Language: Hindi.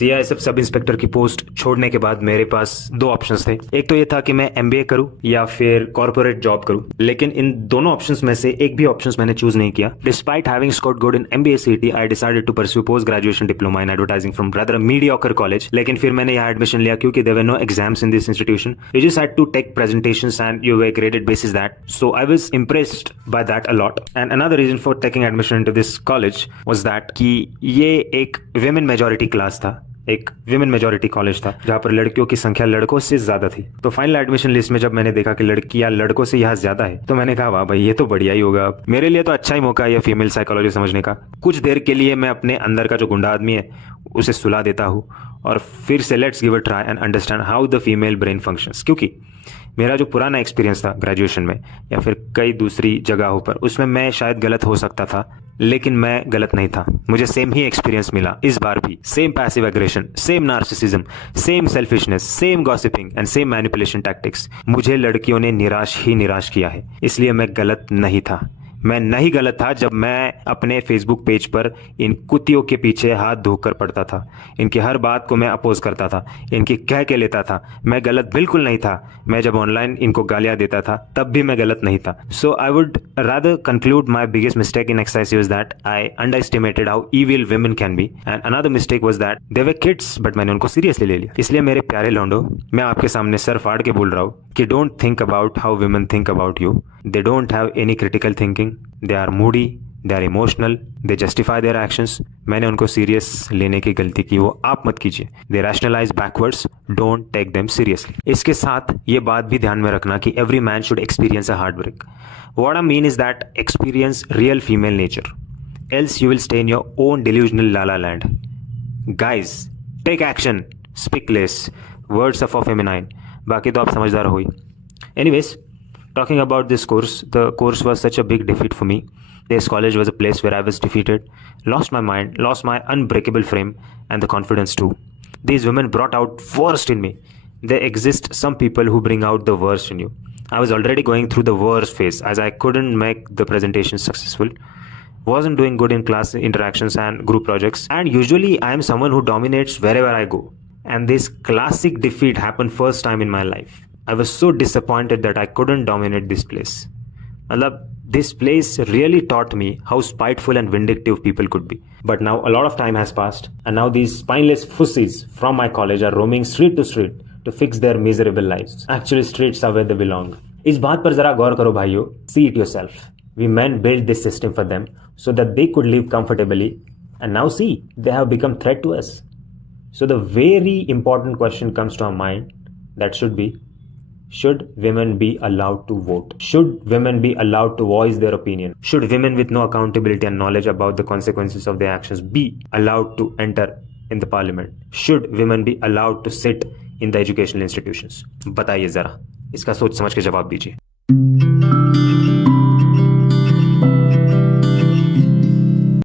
सीआईएसएफ सब इंस्पेक्टर की पोस्ट छोड़ने के बाद मेरे पास दो ऑप्शंस थे। एक तो ये था कि मैं एमबीए करूं या फिर कॉर्पोरेट जॉब करूं, लेकिन इन दोनों ऑप्शंस में से एक भी ऑप्शंस मैंने चूज नहीं किया। Despite having scored good in MBA CET, I decided to pursue post graduation diploma in advertising from rather mediocre college. लेकिन फिर मैंने यहाँ एडमिशन लिया क्योंकि there were no exams in this institution. You just had to take presentations and you were graded basis that, so I was impressed by that a lot. And another reason for taking admission into this college was that कि ये एक विमेन मेजॉरिटी क्लास था, एक विमेन मेजॉरिटी कॉलेज था जहां पर लड़कियों की संख्या लड़कों से ज्यादा थी। तो फाइनल एडमिशन लिस्ट में जब मैंने देखा कि लड़कियां लड़कों से यहाँ ज्यादा है, तो मैंने कहा वाह भाई ये तो बढ़िया ही होगा, मेरे लिए तो अच्छा ही मौका है ये फीमेल साइकोलॉजी समझने का। कुछ देर के लिए मैं अपने अंदर का जो गुंडा आदमी है उसे सुला देता हूँ और फिर से let's give a try and understand how the female brain functions. क्योंकि मेरा जो पुराना एक्सपीरियंस था ग्रेजुएशन में या फिर कई दूसरी जगहों पर, उसमें मैं शायद गलत हो सकता था, लेकिन मैं गलत नहीं था। मुझे सेम ही एक्सपीरियंस मिला इस बार भी। Same passive aggression, same narcissism, same selfishness, same gossiping and same manipulation tactics. मुझे लड़कियों ने निराश किया है, इसलिए मैं गलत नहीं था। मैं नहीं गलत था जब मैं अपने फेसबुक पेज पर इन कुत्तियों के पीछे हाथ धोकर पड़ता था, इनकी हर बात को मैं अपोज करता था, इनकी कह के लेता था। मैं गलत बिल्कुल नहीं था। मैं जब ऑनलाइन इनको गालियां देता था तब भी मैं गलत नहीं था। So I would rather conclude my biggest mistake in exercise was that I underestimated how evil women can be, and another mistake was that they were kids but मैंने उनको सीरियसली ले लिया। इसलिए मेरे प्यारे लौंडो, मैं आपके सामने सर फाड़ के बोल रहा हूँ कि don't think about how women think about you. They don't have any critical thinking. They are moody. They are emotional. They justify their actions. मैंने उनको सीरियस लेने की गलती की, वो आप मत कीजिए। They rationalize backwards. Don't take them seriously. इसके साथ ये बात भी ध्यान में रखना कि every man should experience a heartbreak. What I mean is that experience real female nature. Else you will stay in your own delusional la la land. Guys, take action. Speak less. Words are for feminine. बाकी तो आप समझदार हो ही। Anyways, talking about this course, the course was such a big defeat for me. This college was a place where I was defeated, lost my mind, lost my unbreakable frame, and the confidence too. These women brought out worst in me. There exist some people who bring out the worst in you. I was already going through the worst phase as I couldn't make the presentation successful, wasn't doing good in class interactions and group projects, and usually I am someone who dominates wherever I go. And this classic defeat happened first time in my life. I was so disappointed that I couldn't dominate this place. This place really taught me how spiteful and vindictive people could be. But now a lot of time has passed, and now these spineless fussies from my college are roaming street to street to fix their miserable lives. Actually, streets are where they belong. इस बात पर जरा गौर करो भाइयों. See it yourself. We men built this system for them so that they could live comfortably, and now see, they have become threat to us. So the very important question comes to our mind, that should be, should women be allowed to vote? Should women be allowed to voice their opinion? Should women with no accountability and knowledge about the consequences of their actions be allowed to enter in the parliament? Should women be allowed to sit in the educational institutions? बताइए जरा, इसका सोच समझ के जवाब दीजिए।